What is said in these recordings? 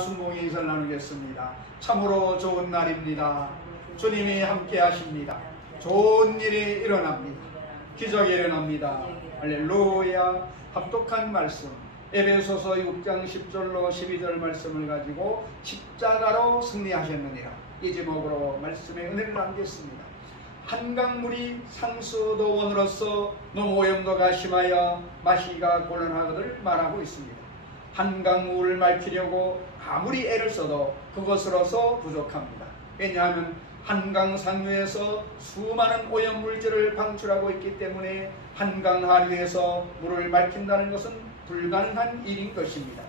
순봉의 인사를 나누겠습니다. 참으로 좋은 날입니다. 주님이 함께 하십니다. 좋은 일이 일어납니다. 기적이 일어납니다. 할렐루야. 합독한 말씀 에베소서 6장 10절로 12절 말씀을 가지고 십자가로 승리하셨느니라, 이 제목으로 말씀의 은혜를 남겼습니다. 한강물이 상수도원으로서 농오염도가 심하여 마시기가 곤란하거늘 말하고 있습니다. 한강물을 맑히려고 아무리 애를 써도 그것으로서 부족합니다. 왜냐하면 한강 상류에서 수많은 오염물질을 방출하고 있기 때문에 한강 하류에서 물을 맑힌다는 것은 불가능한 일인 것입니다.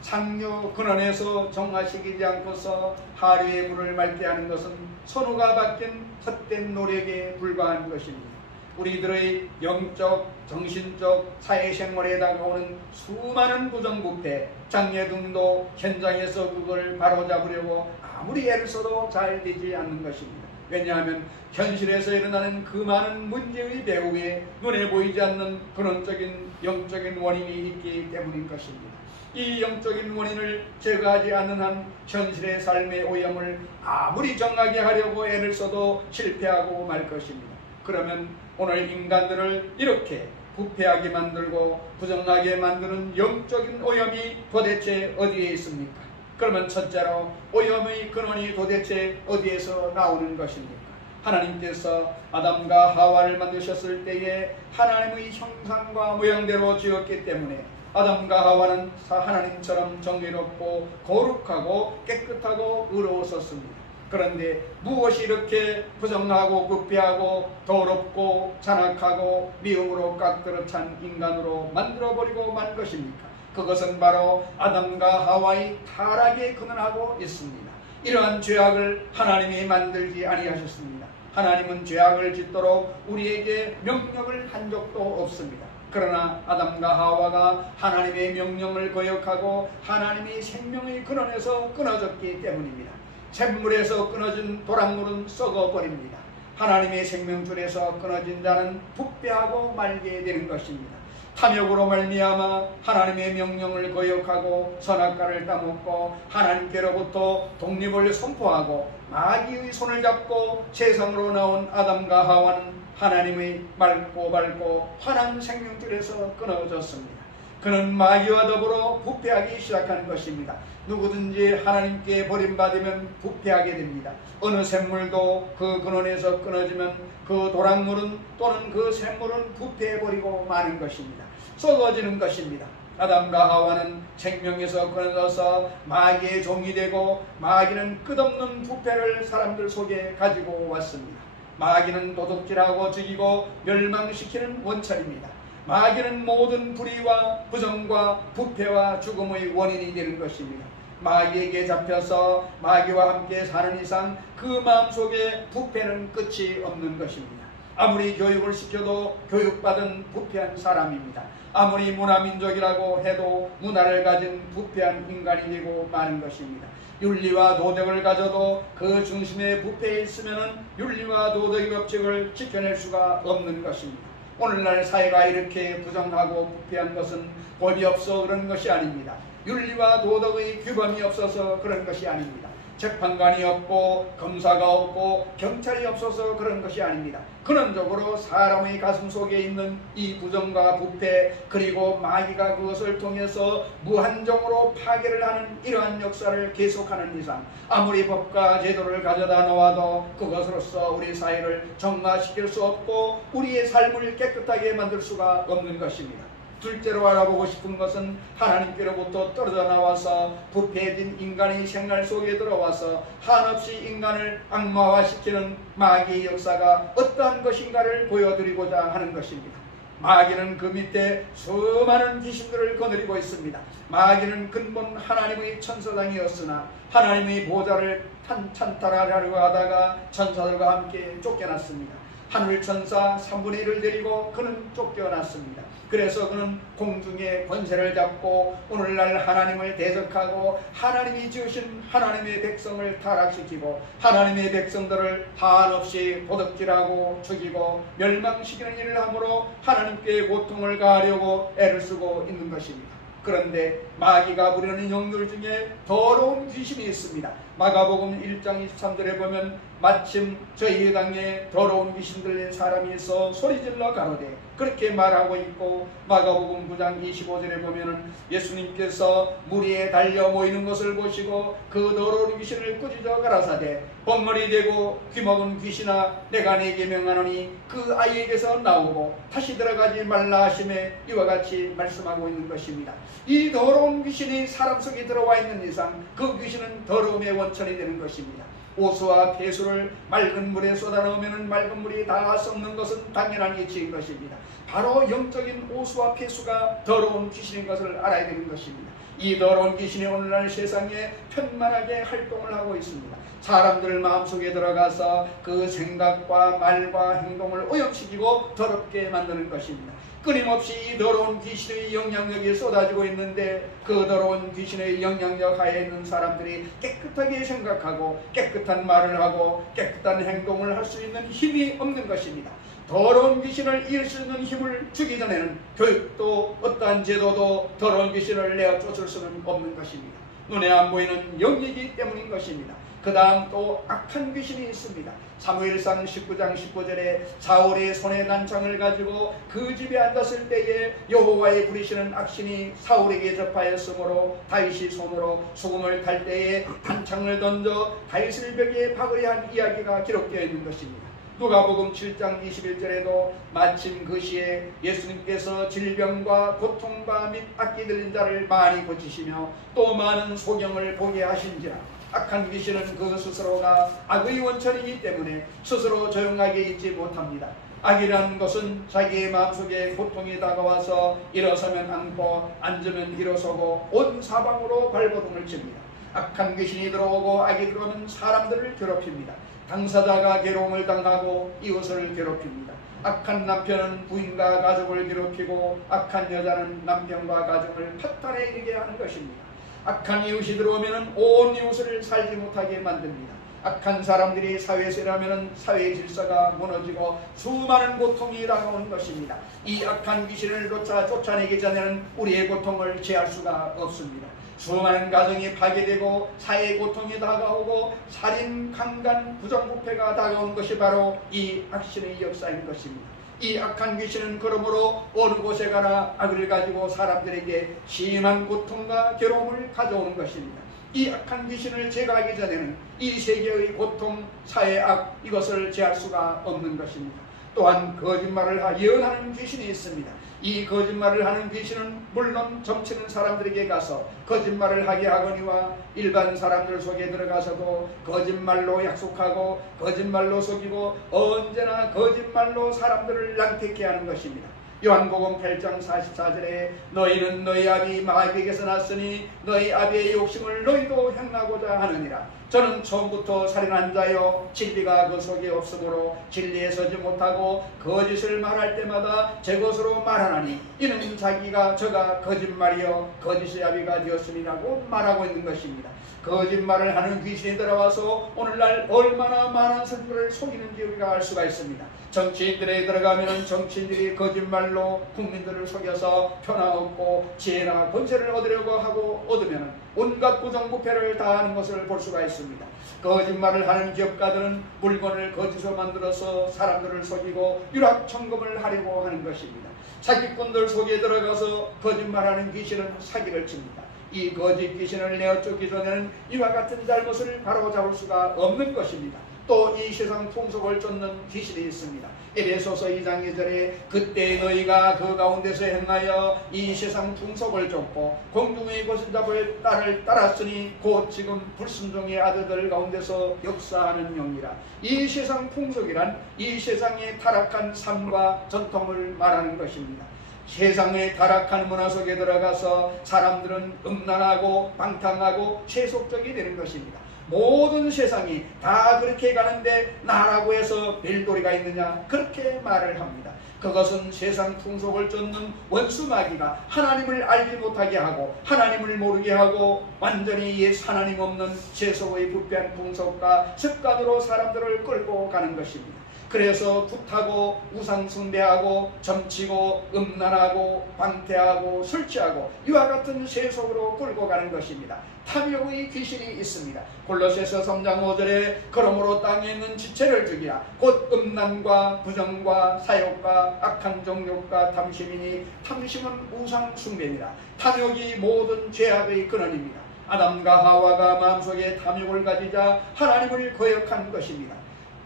상류 근원에서 정화시키지 않고서 하류의 물을 맑게 하는 것은 선호가 바뀐 헛된 노력에 불과한 것입니다. 우리들의 영적, 정신적, 사회생활에 다가오는 수많은 부정부패, 장애 등도 현장에서 그걸 바로잡으려고 아무리 애를 써도 잘 되지 않는 것입니다. 왜냐하면 현실에서 일어나는 그 많은 문제의 배후에 눈에 보이지 않는 근원적인 영적인 원인이 있기 때문인 것입니다. 이 영적인 원인을 제거하지 않는 한 현실의 삶의 오염을 아무리 정하게 하려고 애를 써도 실패하고 말 것입니다. 그러면 오늘 인간들을 이렇게 부패하게 만들고 부정하게 만드는 영적인 오염이 도대체 어디에 있습니까? 그러면 첫째로 오염의 근원이 도대체 어디에서 나오는 것입니까? 하나님께서 아담과 하와를 만드셨을 때에 하나님의 형상과 모양대로 지었기 때문에 아담과 하와는 하나님처럼 정의롭고 거룩하고 깨끗하고 의로웠었습니다. 그런데 무엇이 이렇게 부정하고 부패하고 더럽고 잔악하고 미움으로 깍들어 찬 인간으로 만들어버리고 만 것입니까? 그것은 바로 아담과 하와의 타락에 근원하고 있습니다. 이러한 죄악을 하나님이 만들지 아니하셨습니다. 하나님은 죄악을 짓도록 우리에게 명령을 한 적도 없습니다. 그러나 아담과 하와가 하나님의 명령을 거역하고 하나님의 생명의 근원에서 끊어졌기 때문입니다. 샘물에서 끊어진 도랑물은 썩어버립니다. 하나님의 생명줄에서 끊어진 자는 부패하고 말게 되는 것입니다. 탐욕으로 말미암아 하나님의 명령을 거역하고 선악과를 따먹고 하나님께로부터 독립을 선포하고 마귀의 손을 잡고 세상으로 나온 아담과 하와는 하나님의 맑고 밝고 환한 생명줄에서 끊어졌습니다. 그는 마귀와 더불어 부패하기 시작한 것입니다. 누구든지 하나님께 버림받으면 부패하게 됩니다. 어느 샘물도 그 근원에서 끊어지면 그 도랑물은 또는 그 샘물은 부패해버리고 마는 것입니다. 썩어지는 것입니다. 아담과 하와는 생명에서 끊어져서 마귀의 종이 되고 마귀는 끝없는 부패를 사람들 속에 가지고 왔습니다. 마귀는 도둑질하고 죽이고 멸망시키는 원천입니다. 마귀는 모든 불의와 부정과 부패와 죽음의 원인이 되는 것입니다. 마귀에게 잡혀서 마귀와 함께 사는 이상 그 마음속에 부패는 끝이 없는 것입니다. 아무리 교육을 시켜도 교육받은 부패한 사람입니다. 아무리 문화민족이라고 해도 문화를 가진 부패한 인간이 되고 마는 것입니다. 윤리와 도덕을 가져도 그 중심에 부패해 있으면 윤리와 도덕의 법칙을 지켜낼 수가 없는 것입니다. 오늘날 사회가 이렇게 부정하고 부패한 것은 법이 없어 그런 것이 아닙니다. 윤리와 도덕의 규범이 없어서 그런 것이 아닙니다. 재판관이 없고 검사가 없고 경찰이 없어서 그런 것이 아닙니다. 근원적으로 사람의 가슴 속에 있는 이 부정과 부패, 그리고 마귀가 그것을 통해서 무한정으로 파괴를 하는 이러한 역사를 계속하는 이상 아무리 법과 제도를 가져다 놓아도 그것으로서 우리 사회를 정화시킬 수 없고 우리의 삶을 깨끗하게 만들 수가 없는 것입니다. 둘째로 알아보고 싶은 것은 하나님께로부터 떨어져 나와서 부패해진 인간의 생활 속에 들어와서 한없이 인간을 악마화시키는 마귀의 역사가 어떠한 것인가를 보여드리고자 하는 것입니다. 마귀는 그 밑에 수많은 귀신들을 거느리고 있습니다. 마귀는 근본 하나님의 천사장이었으나 하나님의 보좌를 찬탈하려고 하다가 천사들과 함께 쫓겨났습니다. 하늘천사 3분의 1을 데리고 그는 쫓겨났습니다. 그래서 그는 공중의 권세를 잡고 오늘날 하나님을 대적하고 하나님이 지으신 하나님의 백성을 타락시키고 하나님의 백성들을 한없이 도둑질하고 죽이고 멸망시키는 일을 함으로 하나님께 고통을 가하려고 애를 쓰고 있는 것입니다. 그런데 마귀가 부리는 영들 중에 더러운 귀신이 있습니다. 마가복음 1장 23절에 보면 마침 저희 땅에 더러운 귀신 들린 사람이 있어 소리질러 가로되 그렇게 말하고 있고, 마가복음 9장 25절에 보면은 예수님께서 무리에 달려 모이는 것을 보시고 그 더러운 귀신을 꾸짖어 가라사대 번머리 되고 귀먹은 귀신아 내가 네게 명하노니 그 아이에게서 나오고 다시 들어가지 말라 하심에 이와 같이 말씀하고 있는 것입니다. 이 더러운 귀신이 사람 속에 들어와 있는 이상 그 귀신은 더러움의 원천이 되는 것입니다. 오수와 폐수를 맑은 물에 쏟아 넣으면 맑은 물이 다 썩는 것은 당연한 이치인 것입니다. 바로 영적인 오수와 폐수가 더러운 귀신인 것을 알아야 되는 것입니다. 이 더러운 귀신이 오늘날 세상에 편만하게 활동을 하고 있습니다. 사람들 마음속에 들어가서 그 생각과 말과 행동을 오염시키고 더럽게 만드는 것입니다. 끊임없이 이 더러운 귀신의 영향력이 쏟아지고 있는데 그 더러운 귀신의 영향력 하에 있는 사람들이 깨끗하게 생각하고 깨끗한 말을 하고 깨끗한 행동을 할 수 있는 힘이 없는 것입니다. 더러운 귀신을 이길 수 있는 힘을 주기 전에는 교육도 어떠한 제도도 더러운 귀신을 내어 쫓을 수는 없는 것입니다. 눈에 안 보이는 영이기 때문인 것입니다. 그 다음 또 악한 귀신이 있습니다. 사무엘상 19장 19절에 사울의 손에 난창을 가지고 그 집에 앉았을 때에 여호와의 부리시는 악신이 사울에게 접하였으므로 다윗이 손으로 수금을 탈 때에 단창을 던져 다윗을 벽에 박으려 한 이야기가 기록되어 있는 것입니다. 누가복음 7장 21절에도 마침 그 시에 예수님께서 질병과 고통과 및 악기 들린 자를 많이 고치시며 또 많은 소경을 보게 하신지라. 악한 귀신은 그 스스로가 악의 원천이기 때문에 스스로 조용하게 있지 못합니다. 악이라는 것은 자기의 마음속에 고통이 다가와서 일어서면 앉고 앉으면 일어서고 온 사방으로 발버둥을 칩니다. 악한 귀신이 들어오고 악이 들어오면 사람들을 괴롭힙니다. 당사자가 괴로움을 당하고 이웃을 괴롭힙니다. 악한 남편은 부인과 가족을 괴롭히고 악한 여자는 남편과 가족을 파탄에 이르게 하는 것입니다. 악한 이웃이 들어오면 온 이웃을 살지 못하게 만듭니다. 악한 사람들이 사회에서 일하면 사회의 질서가 무너지고 수많은 고통이 다가오는 것입니다. 이 악한 귀신을 쫓아내기 전에는 우리의 고통을 제할 수가 없습니다. 수많은 가정이 파괴되고 사회의 고통이 다가오고 살인, 강간, 부정부패가 다가오는 것이 바로 이 악신의 역사인 것입니다. 이 악한 귀신은 그러므로 어느 곳에 가나 악을 가지고 사람들에게 심한 고통과 괴로움을 가져오는 것입니다. 이 악한 귀신을 제거하기 전에는 이 세계의 고통, 사회악 이것을 제할 수가 없는 것입니다. 또한 거짓말을 예언하는 귀신이 있습니다. 이 거짓말을 하는 귀신은 물론 점치는 사람들에게 가서 거짓말을 하게 하거니와 일반 사람들 속에 들어가서도 거짓말로 약속하고 거짓말로 속이고 언제나 거짓말로 사람들을 낭패케 하는 것입니다. 요한복음 8장 44절에 너희는 너희 아비 마귀에게서 났으니 너희 아비의 욕심을 너희도 행하고자 하느니라. 저는 처음부터 살인한 자여 진리가 그 속에 없으므로 진리에 서지 못하고 거짓을 말할 때마다 제 것으로 말하나니 이는 자기가 저가 거짓말이여 거짓의 아비가 되었음이라고 말하고 있는 것입니다. 거짓말을 하는 귀신이 들어와서 오늘날 얼마나 많은 사람들을 속이는지 우리가 알 수가 있습니다. 정치인들에 들어가면 정치인들이 거짓말로 국민들을 속여서 편화 얻고 지혜나 권세를 얻으려고 하고 얻으면 온갖 부정부패를 다하는 것을 볼 수가 있습니다. 거짓말을 하는 기업가들은 물건을 거짓으로 만들어서 사람들을 속이고 유락천금을 하려고 하는 것입니다. 사기꾼들 속에 들어가서 거짓말하는 귀신은 사기를 칩니다. 이 거짓 귀신을 내어 쫓기 전에는 이와 같은 잘못을 바로잡을 수가 없는 것입니다. 또 이 세상 풍속을 쫓는 귀신이 있습니다. 에베소서 2장 2절에 그때 너희가 그 가운데서 행하여 이 세상 풍속을 쫓고 공중의 거신잡을 딸을 따랐으니 곧 지금 불순종의 아들들 가운데서 역사하는 영이라. 이 세상 풍속이란 이 세상의 타락한 삶과 전통을 말하는 것입니다. 세상의 타락한 문화 속에 들어가서 사람들은 음란하고 방탕하고 세속적이 되는 것입니다. 모든 세상이 다 그렇게 가는데 나라고 해서 별도리가 있느냐 그렇게 말을 합니다. 그것은 세상 풍속을 쫓는 원수 마귀가 하나님을 알지 못하게 하고 하나님을 모르게 하고 완전히 예수 하나님 없는 세속의 부패한 풍속과 습관으로 사람들을 끌고 가는 것입니다. 그래서 굿하고 우상숭배하고 점치고 음란하고 방태하고 술 취하고 이와 같은 세속으로 끌고 가는 것입니다. 탐욕의 귀신이 있습니다. 골로새서 3장 5절에 그러므로 땅에 있는 지체를 죽이라. 곧 음란과 부정과 사욕과 악한 정욕과 탐심이니 탐심은 우상숭배니라. 탐욕이 모든 죄악의 근원입니다. 아담과 하와가 마음속에 탐욕을 가지자 하나님을 거역한 것입니다.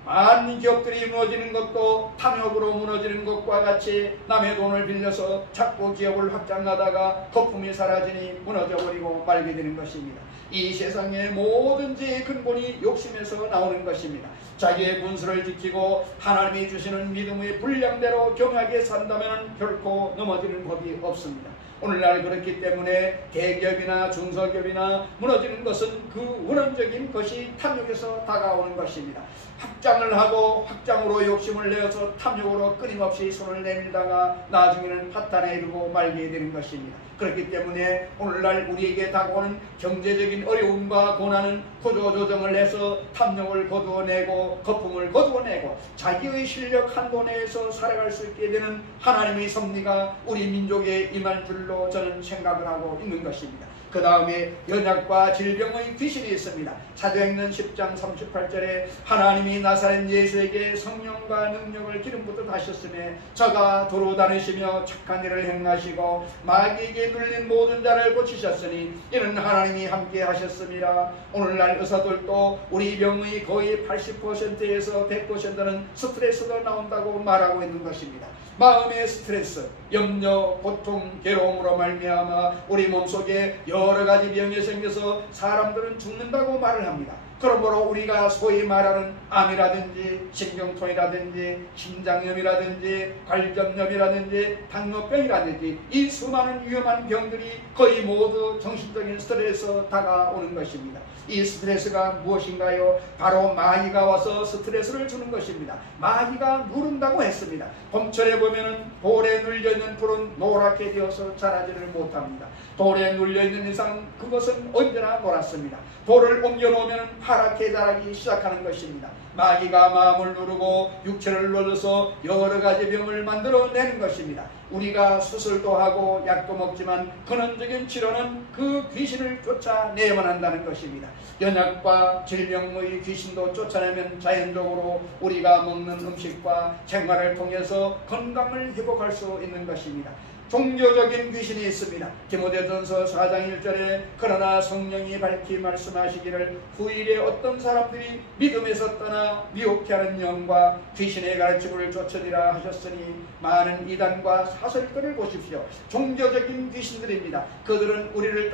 많은 기업들이 무너지는 것도 탐욕으로 무너지는 것과 같이 남의 돈을 빌려서 자꾸 기업을 확장하다가 거품이 사라지니 무너져버리고 말게 되는 것입니다. 이 세상의 모든 죄의 근본이 욕심에서 나오는 것입니다. 자기의 분수를 지키고 하나님이 주시는 믿음의 분량대로 경하게 산다면 결코 넘어지는 법이 없습니다. 오늘날 그렇기 때문에 대기업이나 중소기업이나 무너지는 것은 그 원론적인 것이 탐욕에서 다가오는 것입니다. 확장을 하고 확장으로 욕심을 내어서 탐욕으로 끊임없이 손을 내밀다가 나중에는 파탄에 이르고 말게 되는 것입니다. 그렇기 때문에 오늘날 우리에게 다가오는 경제적인 어려움과 고난은 구조조정을 해서 탐욕을 거두어내고 거품을 거두어내고 자기의 실력 한도 내에서 살아갈 수 있게 되는 하나님의 섭리가 우리 민족에 임할 줄로 저는 생각을 하고 있는 것입니다. 그 다음에 연약과 질병의 귀신이 있습니다. 사도행전 10장 38절에 하나님이 나사렛 예수에게 성령과 능력을 기름 붓듯 하셨으며 저가 도로 다니시며 착한 일을 행하시고 마귀에게 눌린 모든 자를 고치셨으니 이는 하나님이 함께 하셨습니다. 오늘날 의사들도 우리 병의 거의 80%에서 100%는 스트레스가 나온다고 말하고 있는 것입니다. 마음의 스트레스, 염려, 고통, 괴로움으로 말미암아 우리 몸속에 여러 가지 병이 생겨서 사람들은 죽는다고 말을 합니다. 그러므로 우리가 소위 말하는 암이라든지 신경통이라든지 심장염이라든지 관절염이라든지 당뇨병이라든지 이 수많은 위험한 병들이 거의 모두 정신적인 스트레스에서 다가오는 것입니다. 이 스트레스가 무엇인가요? 바로 마귀가 와서 스트레스를 주는 것입니다. 마귀가 누른다고 했습니다. 봄철에 보면은 돌에 눌려있는 풀은 노랗게 되어서 자라지를 못합니다. 돌에 눌려있는 이상 그것은 언제나 노랗습니다. 돌을 옮겨놓으면 파랗게 자라기 시작하는 것입니다. 마귀가 마음을 누르고 육체를 눌러서 여러 가지 병을 만들어내는 것입니다. 우리가 수술도 하고 약도 먹지만 근원적인 치료는 그 귀신을 쫓아내야만 한다는 것입니다. 연약과 질병의 귀신도 쫓아내면 자연적으로 우리가 먹는 음식과 생활을 통해서 건강을 회복할 수 있는 것입니다. 종교적인 귀신이 있습니다. 디모데전서 4장 1절에 그러나 성령이 밝히 말씀하시기를 후일에 어떤 사람들이 믿음에서 떠나 미혹케 하는 영과 귀신의 가르침을 쫓으리라 하셨으니 많은 이단과 사설들을 보십시오. 종교적인 귀신들입니다. 그들은 우리를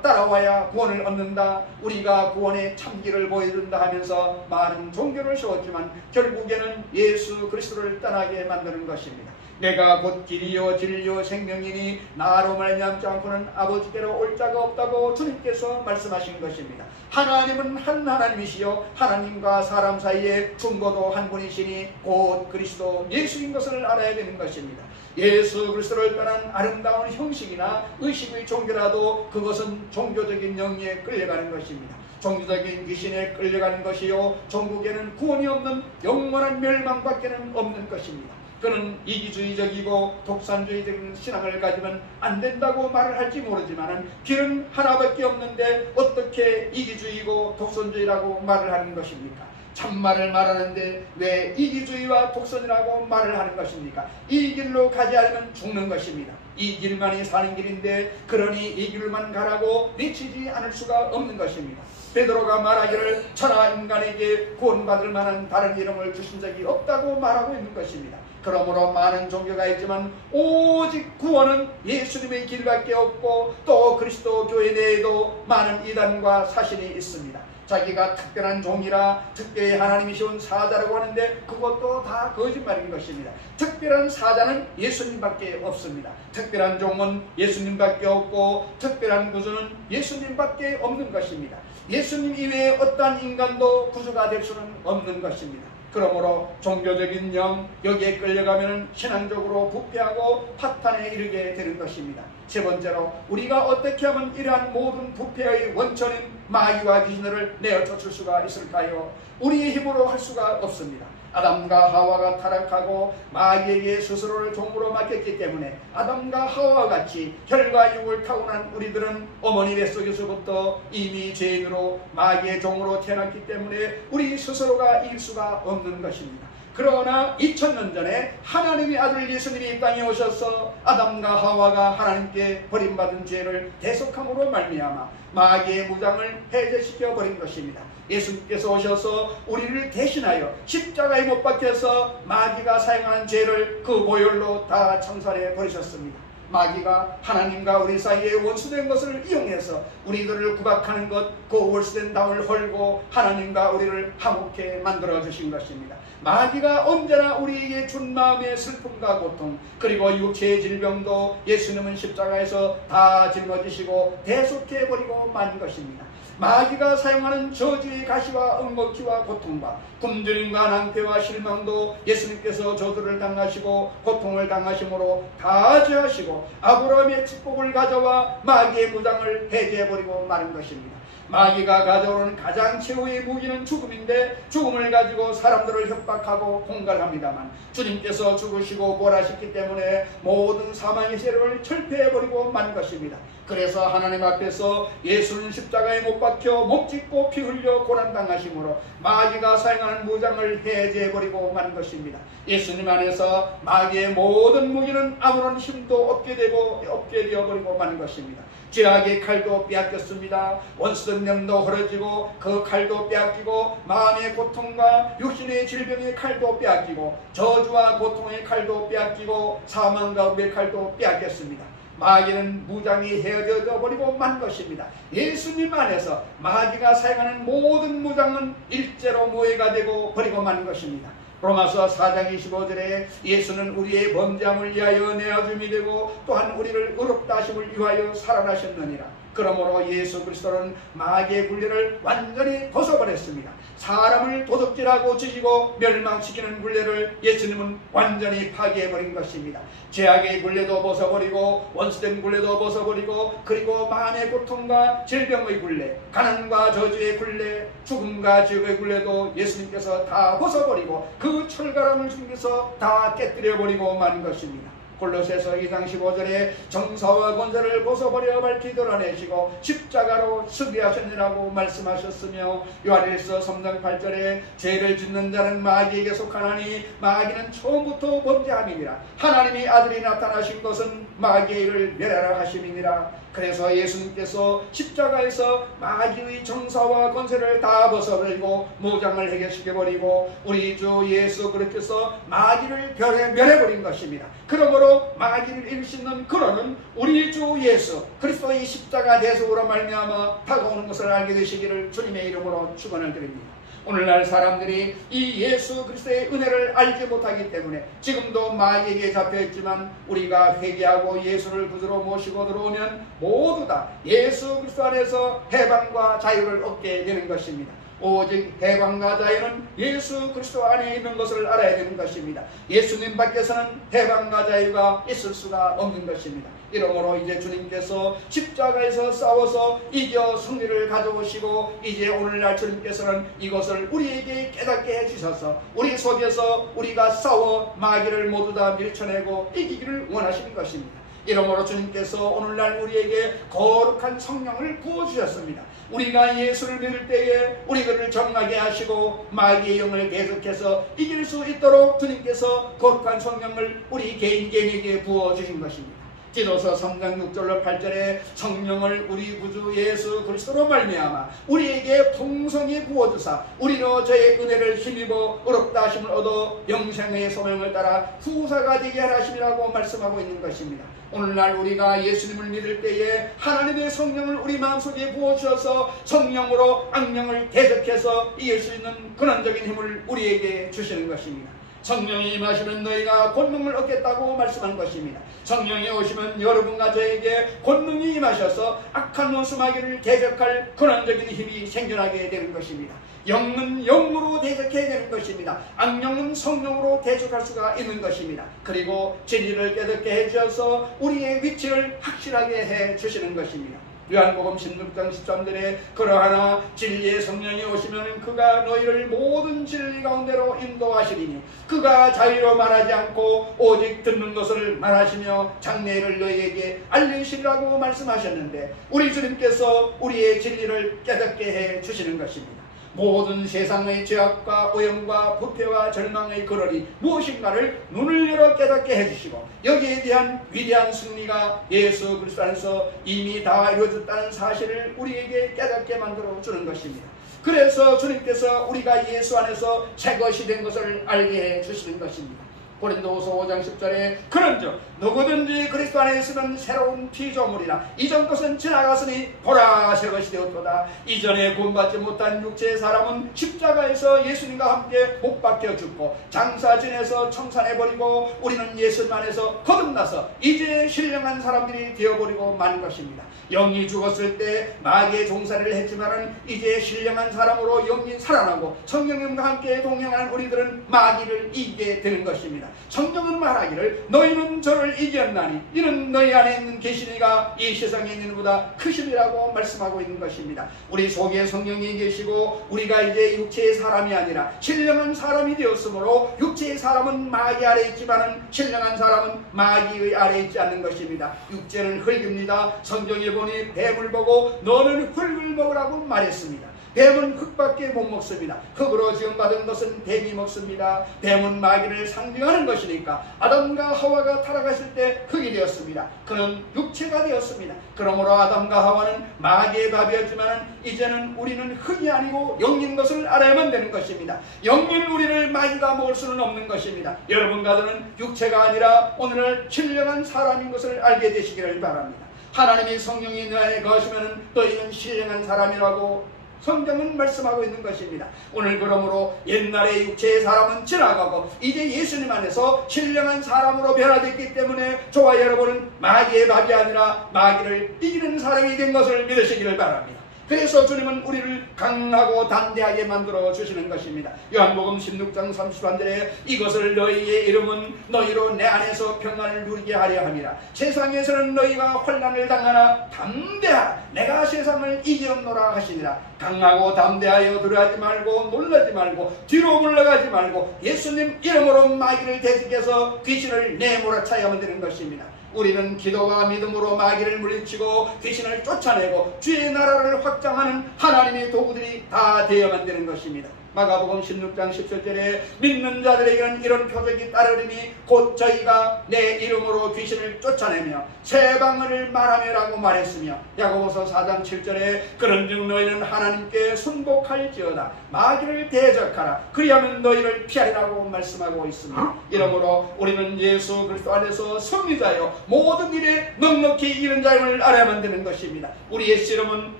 따라와야 구원을 얻는다, 우리가 구원의 참기를 보여준다 하면서 많은 종교를 세웠지만 결국에는 예수 그리스도를 떠나게 만드는 것입니다. 내가 곧 길이요 진리요 생명이니 나로 말미암지 않고는 아버지께로 올 자가 없다고 주님께서 말씀하신 것입니다. 하나님은 한 하나님이시요 하나님과 사람 사이에 중보도 한 분이시니 곧 그리스도 예수인 것을 알아야 되는 것입니다. 예수 그리스도를 떠난 아름다운 형식이나 의식의 종교라도 그것은 종교적인 영에 끌려가는 것입니다. 종교적인 귀신에 끌려가는 것이요 종국에는 구원이 없는 영원한 멸망밖에는 없는 것입니다. 그는 이기주의적이고 독산주의적인 신앙을 가지면 안 된다고 말을 할지 모르지만 길은 하나밖에 없는데 어떻게 이기주의고 독선주의라고 말을 하는 것입니까? 참말을 말하는데 왜 이기주의와 독선이라고 말을 하는 것입니까? 이 길로 가지 않으면 죽는 것입니다. 이 길만이 사는 길인데 그러니 이 길만 가라고 미치지 않을 수가 없는 것입니다. 베드로가 말하기를 천하 인간에게 구원받을 만한 다른 이름을 주신 적이 없다고 말하고 있는 것입니다. 그러므로 많은 종교가 있지만 오직 구원은 예수님의 길밖에 없고 또 그리스도 교회 내에도 많은 이단과 사신이 있습니다. 자기가 특별한 종이라 특별히 하나님이 씌운 사자라고 하는데 그것도 다 거짓말인 것입니다. 특별한 사자는 예수님밖에 없습니다. 특별한 종은 예수님밖에 없고 특별한 구주는 예수님밖에 없는 것입니다. 예수님 이외에 어떠한 인간도 구주가 될 수는 없는 것입니다. 그러므로 종교적인 영 여기에 끌려가면 신앙적으로 부패하고 파탄에 이르게 되는 것입니다. 세 번째로 우리가 어떻게 하면 이러한 모든 부패의 원천인 마귀와 귀신을 내어 쫓을 수가 있을까요? 우리의 힘으로 할 수가 없습니다. 아담과 하와가 타락하고 마귀에게 스스로를 종으로 맡겼기 때문에 아담과 하와와 같이 혈과 육을 타고난 우리들은 어머니 뱃속에서부터 이미 죄인으로 마귀의 종으로 태어났기 때문에 우리 스스로가 이길 수가 없는 것입니다. 그러나 2000년 전에 하나님의 아들 예수님이 이 땅에 오셔서 아담과 하와가 하나님께 버림받은 죄를 대속함으로 말미암아 마귀의 무장을 해제시켜 버린 것입니다. 예수님께서 오셔서 우리를 대신하여 십자가에 못 박혀서 마귀가 사용하는 죄를 그 보혈로 다 청산해 버리셨습니다. 마귀가 하나님과 우리 사이에 원수된 것을 이용해서 우리들을 구박하는 것, 그 원수된 담을 헐고 하나님과 우리를 화목해 만들어 주신 것입니다. 마귀가 언제나 우리에게 준 마음의 슬픔과 고통, 그리고 육체의 질병도 예수님은 십자가에서 다 짊어지시고 대속해버리고 만 것입니다. 마귀가 사용하는 저주의 가시와 엉겁기와 고통과 굶주림과 낭패와 실망도 예수님께서 저주를 당하시고 고통을 당하심으로 다 제하시고 아브라함의 축복을 가져와 마귀의 무장을 해제해버리고 마는 것입니다. 마귀가 가져오는 가장 최후의 무기는 죽음인데 죽음을 가지고 사람들을 협박하고 공갈합니다만 주님께서 죽으시고 부활하셨기 때문에 모든 사망의 세력을 철폐해버리고 만 것입니다. 그래서 하나님 앞에서 예수는 십자가에 못 박혀 목 찢고 피 흘려 고난당하심으로 마귀가 사용하는 무장을 해제해버리고 만 것입니다. 예수님 안에서 마귀의 모든 무기는 아무런 힘도 없게 되어버리고 만 것입니다. 죄악의 칼도 빼앗겼습니다. 원수된 념도 헐어지고 그 칼도 빼앗기고 마음의 고통과 육신의 질병의 칼도 빼앗기고 저주와 고통의 칼도 빼앗기고 사망과 우의 칼도 빼앗겼습니다. 마귀는 무장이 헤어져 버리고 만 것입니다. 예수님 안에서 마귀가 사용하는 모든 무장은 일제로 무해가 되고 버리고 만 것입니다. 로마서 4장 25절에 예수는 우리의 범죄함을 위하여 내어줌이 되고 또한 우리를 의롭다 하심을 위하여 살아나셨느니라. 그러므로 예수 그리스도는 마귀의 굴레를 완전히 벗어버렸습니다. 사람을 도둑질하고 죽이고 멸망시키는 굴레를 예수님은 완전히 파괴해버린 것입니다. 죄악의 굴레도 벗어버리고 원수된 굴레도 벗어버리고 그리고 마음의 고통과 질병의 굴레, 가난과 저주의 굴레, 죽음과 지옥의 굴레도 예수님께서 다 벗어버리고 그 철가람을 주님께서 다 깨뜨려버리고 만 것입니다. 골로새서 2장 15절에 정사와 권세를 벗어버려 밝히 드러내시고 십자가로 승리하셨느라고 말씀하셨으며 요한일서 3장 8절에 죄를 짓는 자는 마귀에게 속하나니 마귀는 처음부터 범죄함이니라. 하나님의 아들이 나타나신 것은 마귀의 일을 멸하라 하심이니라. 그래서 예수님께서 십자가에서 마귀의 정사와 권세를 다 벗어버리고 무장을 해결시켜버리고 우리 주 예수 그리스도께서 마귀를 멸해버린 것입니다. 그러므로 마귀를 이길 수 있는 근원은 우리 주 예수 그리스도의 십자가 대속으로 말미암아 다가오는 것을 알게 되시기를 주님의 이름으로 축원을 드립니다. 오늘날 사람들이 이 예수 그리스도의 은혜를 알지 못하기 때문에 지금도 마귀에게 잡혀있지만 우리가 회개하고 예수를 구주로 모시고 들어오면 모두 다 예수 그리스도 안에서 해방과 자유를 얻게 되는 것입니다. 오직 해방과 자유는 예수 그리스도 안에 있는 것을 알아야 되는 것입니다. 예수님 밖에서는 해방과 자유가 있을 수가 없는 것입니다. 이러므로 이제 주님께서 십자가에서 싸워서 이겨 승리를 가져오시고 이제 오늘날 주님께서는 이것을 우리에게 깨닫게 해주셔서 우리 속에서 우리가 싸워 마귀를 모두 다 밀쳐내고 이기기를 원하시는 것입니다. 이러므로 주님께서 오늘날 우리에게 거룩한 성령을 부어주셨습니다. 우리가 예수를 믿을 때에 우리들을 정하게 하시고 마귀의 영을 계속해서 이길 수 있도록 주님께서 거룩한 성령을 우리 개인에게 부어주신 것입니다. 디도서 3장 6절로 8절에 성령을 우리 구주 예수 그리스도로 말미암아 우리에게 풍성히 부어주사 우리로 저의 은혜를 힘입어 의롭다 하심을 얻어 영생의 소명을 따라 후사가 되게 하심이라고 말씀하고 있는 것입니다. 오늘날 우리가 예수님을 믿을 때에 하나님의 성령을 우리 마음속에 부어주셔서 성령으로 악령을 대적해서 이길 수 있는 근원적인 힘을 우리에게 주시는 것입니다. 성령이 임하시면 너희가 권능을 얻겠다고 말씀한 것입니다. 성령이 오시면 여러분과 저에게 권능이 임하셔서 악한 원수마귀를 대적할 근원적인 힘이 생겨나게 되는 것입니다. 영은 영으로 대적해야 되는 것입니다. 악령은 성령으로 대적할 수가 있는 것입니다. 그리고 진리를 깨닫게 해주셔서 우리의 위치를 확실하게 해주시는 것입니다. 요한복음 16장 13절에 그러하나 진리의 성령이 오시면 그가 너희를 모든 진리 가운데로 인도하시리니 그가 자유로 말하지 않고 오직 듣는 것을 말하시며 장래를 너희에게 알리시리라고 말씀하셨는데 우리 주님께서 우리의 진리를 깨닫게 해주시는 것입니다. 모든 세상의 죄악과 오염과 부패와 절망의 그러리 무엇인가를 눈을 열어 깨닫게 해주시고 여기에 대한 위대한 승리가 예수 그리스도 안에서 이미 다 이루어졌다는 사실을 우리에게 깨닫게 만들어 주는 것입니다. 그래서 주님께서 우리가 예수 안에서 새 것이 된 것을 알게 해주시는 것입니다. 고린도후서 5장 10절에 그런즉 누구든지 그리스도 안에 있으면 새로운 피조물이라 이전 것은 지나갔으니 보라 새 것이 되었도다. 이전에 구원받지 못한 육체의 사람은 십자가에서 예수님과 함께 못 박혀 죽고 장사진에서 청산해버리고 우리는 예수님 안에서 거듭나서 이제 신령한 사람들이 되어버리고 만 것입니다. 영이 죽었을 때 마귀의 종살이를 했지만은 이제 신령한 사람으로 영이 살아나고 성령님과 함께 동행하는 우리들은 마귀를 이기게 되는 것입니다. 성경은 말하기를 너희는 저를 이겼나니 이는 너희 안에 있는 계시니가 이 세상에 있는 것보다 크심이라고 말씀하고 있는 것입니다. 우리 속에 성령이 계시고 우리가 이제 육체의 사람이 아니라 신령한 사람이 되었으므로 육체의 사람은 마귀 아래 있지만은 신령한 사람은 마귀의 아래 있지 않는 것입니다. 육체는 흙입니다. 성경에 보니 뱀을 보고 너는 흙을 먹으라고 말했습니다. 뱀은 흙밖에 못 먹습니다. 흙으로 지음받은 것은 뱀이 먹습니다. 뱀은 마귀를 상징하는 것이니까 아담과 하와가 타락했을 때 흙이 되었습니다. 그는 육체가 되었습니다. 그러므로 아담과 하와는 마귀의 밥이었지만 이제는 우리는 흙이 아니고 영인 것을 알아야만 되는 것입니다. 영인 우리를 마귀가 먹을 수는 없는 것입니다. 여러분과 저는 육체가 아니라 오늘날 신령한 사람인 것을 알게 되시기를 바랍니다. 하나님의 성령이 너 안에 거하시면 너희는 신령한 사람이라고 성경은 말씀하고 있는 것입니다. 오늘 그러므로 옛날의 육체의 사람은 지나가고 이제 예수님 안에서 신령한 사람으로 변화됐기 때문에 저와 여러분은 마귀의 밥이 아니라 마귀를 이기는 사람이 된 것을 믿으시기를 바랍니다. 그래서 주님은 우리를 강하고 담대하게 만들어 주시는 것입니다. 요한복음 16장 31절에 이것을 너희의 이름은 너희로 내 안에서 평안을 누리게 하려 함이라. 세상에서는 너희가 환난을 당하나 담대하라. 내가 세상을 이겼노라 하시니라. 강하고 담대하여 두려워하지 말고 놀라지 말고 뒤로 물러가지 말고 예수님 이름으로 마귀를 대적해서 귀신을 내몰아차야만 되는 것입니다. 우리는 기도와 믿음으로 마귀를 물리치고 귀신을 쫓아내고 주의 나라를 확장하는 하나님의 도구들이 다 되어야만 되는 것입니다. 마가복음 16장 17절에 믿는 자들에게는 이런 표적이 따르리니 곧 저희가 내 이름으로 귀신을 쫓아내며 새 방언을 말하며라고 말했으며 야고보서 4장 7절에 그런즉 너희는 하나님께 순복할지어다 마귀를 대적하라 그리하면 너희를 피하리라고 말씀하고 있습니다. 이러므로 우리는 예수 그리스도 안에서 승리자요 모든 일에 넉넉히 이기는 자임을 알아야만 되는 것입니다. 우리의 씨름은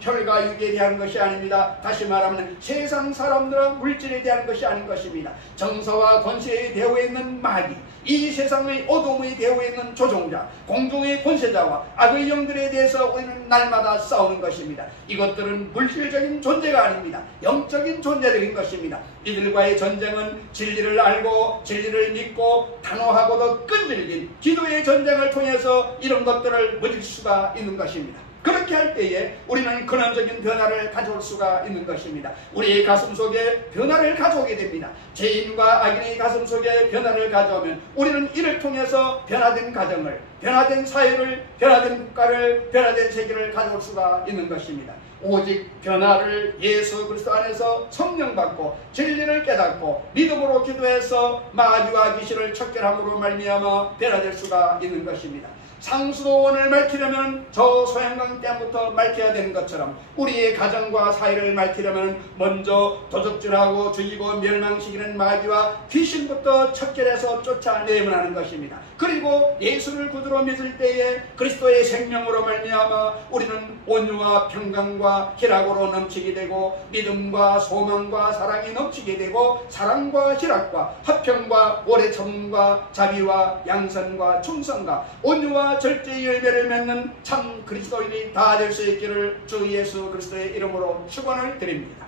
혈과 육에 대한 것이 아닙니다. 다시 말하면 세상 사람들은 물질에 대한 것이 아닌 것입니다. 정서와 권세의 배후에 있는 마귀, 이 세상의 어둠의 배후에 있는 조종자, 공중의 권세자와 악의 영들에 대해서 우리는 날마다 싸우는 것입니다. 이것들은 물질적인 존재가 아닙니다. 영적인 존재들인 것입니다. 이들과의 전쟁은 진리를 알고 진리를 믿고 단호하고도 끈질긴 기도의 전쟁을 통해서 이런 것들을 물릴 수가 있는 것입니다. 그렇게 할 때에 우리는 근원적인 변화를 가져올 수가 있는 것입니다. 우리의 가슴 속에 변화를 가져오게 됩니다. 죄인과 악인의 가슴 속에 변화를 가져오면 우리는 이를 통해서 변화된 가정을, 변화된 사회를, 변화된 국가를, 변화된 세계를 가져올 수가 있는 것입니다. 오직 변화를 예수 그리스도 안에서 성령 받고 진리를 깨닫고 믿음으로 기도해서 마귀와 귀신을 척결함으로 말미암아 변화될 수가 있는 것입니다. 상수도원을 맑히려면 저 소양강 댐부터 맑혀야 되는 것처럼 우리의 가정과 사회를 맑히려면 먼저 도적질하고 죽이고 멸망시키는 마귀와 귀신부터 척결해서 쫓아내야만 하는 것입니다. 그리고 예수를 구주로 믿을 때에 그리스도의 생명으로 말미암아 우리는 온유와 평강과 희락으로 넘치게 되고 믿음과 소망과 사랑이 넘치게 되고 사랑과 희락과 화평과 오래 참음과 자비와 양선과 충성과 온유와 절제의 열매를 맺는 참 그리스도인이 다 될 수 있기를 주 예수 그리스도의 이름으로 축원을 드립니다.